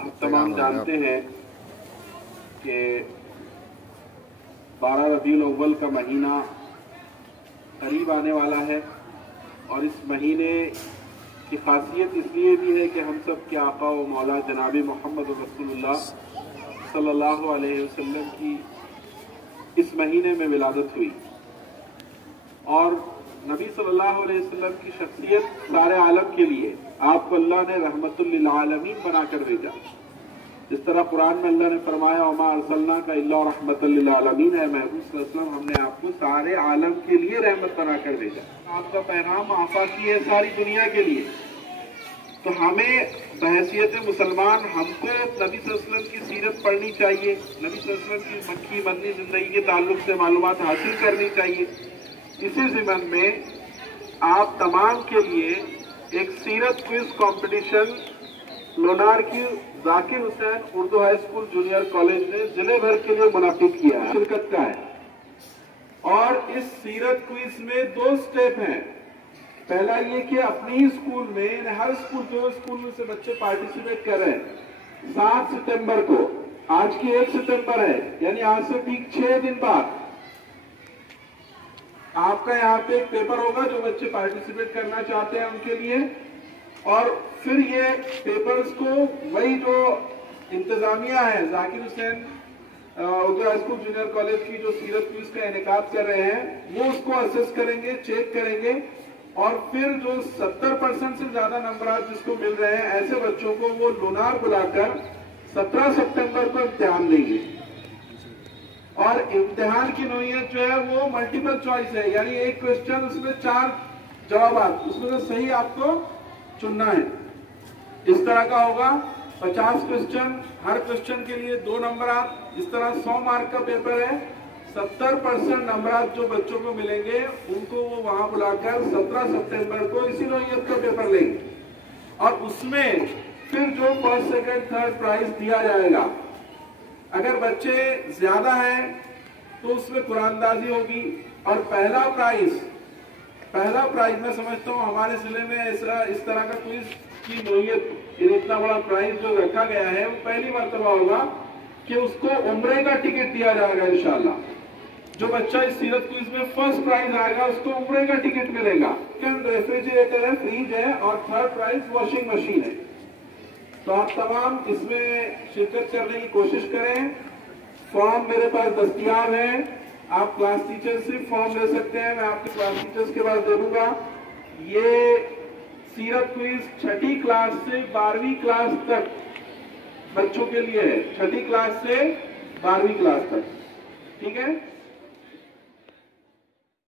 आप तमाम जानते हैं कि 12 रबीउल अव्वल का महीना करीब आने वाला है और इस महीने की खासियत इसलिए भी है कि हम सब के आका व मौला जनाब मोहम्मद रसूलुल्लाह सल्लल्लाहु अलैहि वसल्लम की इस महीने में विलादत हुई और नबी सल्लल्लाहु अलैहि वसल्लम की शख्सियत सारे आलम के लिए आपको अल्लाह ने रहमतुल लिल आलमीन बनाकर भेजा। जिस तरह कुरान में अल्लाह ने फरमाया वमा अरसलनाका इल्ला रहमतुल लिल आलमीन, है महबूब सल्लल्लाहु अलैहि वसल्लम हमने आपको सारे आलम के लिए रहमत बनाकर भेजा। आपका पैगाम आफाकी है सारी दुनिया के लिए। तो हमें बहैसियत मुसलमान हमको नबी सल्लल्लाहु अलैहि वसल्लम की सीरत पढ़नी चाहिए, नबी सल्लल्लाहु अलैहि वसल्लम की मक्की मदनी जिंदगी के ताल्लुक से मालूमात हासिल करनी चाहिए। इसी ज़िमन में आप तमाम के लिए एक सीरत क्विज कंपटीशन लोनार की Zakir Hussain Urdu high school junior college ने जिले भर के लिए मुनाफिक किया है, शिरकत का है। और इस सीरत क्विज में 2 स्टेप हैं। पहला ये कि अपने ही स्कूल में, हर स्कूल जो स्कूल में से बच्चे पार्टिसिपेट कर रहे हैं, 7 सितंबर को, आज की 1 सितंबर है, यानी आज से ठीक 6 दिन बाद आपका यहाँ पे एक पेपर होगा जो बच्चे पार्टिसिपेट करना चाहते हैं उनके लिए। और फिर ये पेपर्स को वही जो इंतजामिया है Zakir Hussain Urdu high school junior college की जो सीरत क्विज का इनेकाद कर रहे हैं, वो उसको असेस करेंगे, चेक करेंगे और फिर जो 70% से ज्यादा नंबर जिसको मिल रहे हैं ऐसे बच्चों को वो लोनार बुलाकर 17 सितंबर को इम्तिहान देंगे। और इम्तिहान की नोयत जो है वो मल्टीपल चॉइस है, यानी एक क्वेश्चन उसमें 4 जवाब, उसमें से सही आपको चुनना है। इस तरह का होगा 50 क्वेश्चन, हर क्वेश्चन के लिए 2 नंबर। इस तरह 100 मार्क का पेपर है। 70% नंबर जो बच्चों को मिलेंगे उनको वो वहां बुलाकर 17 सितंबर को इसी नोयत का पेपर लेंगे और उसमें फिर जो फर्स्ट सेकंड थर्ड प्राइज दिया जाएगा। अगर बच्चे ज्यादा हैं तो उसमें कुरानदाजी होगी। और पहला प्राइज मैं समझता हूँ हमारे जिले में ऐसा इस तरह का क्विज की नोयत, इतना बड़ा प्राइज जो रखा गया है वो पहली मर्तबा होगा कि उसको उम्रे का टिकट दिया जाएगा इंशाल्लाह। जो बच्चा इस सीरत क्विज में फर्स्ट प्राइज आएगा उसको उम्रे का टिकट मिलेगा। रेफ्रिजरेटर है, फ्रिज है और थर्ड प्राइज वॉशिंग मशीन है। तो आप तमाम इसमें शिरकत करने की कोशिश करें। फॉर्म मेरे पास दस्तयाब है, आप क्लास टीचर से फॉर्म ले सकते हैं, मैं आपके क्लास टीचर्स के पास दे दूंगा। ये सीरत क्विज 6ठी क्लास से 12वीं क्लास तक बच्चों के लिए है, 6ठी क्लास से 12वीं क्लास तक, ठीक है।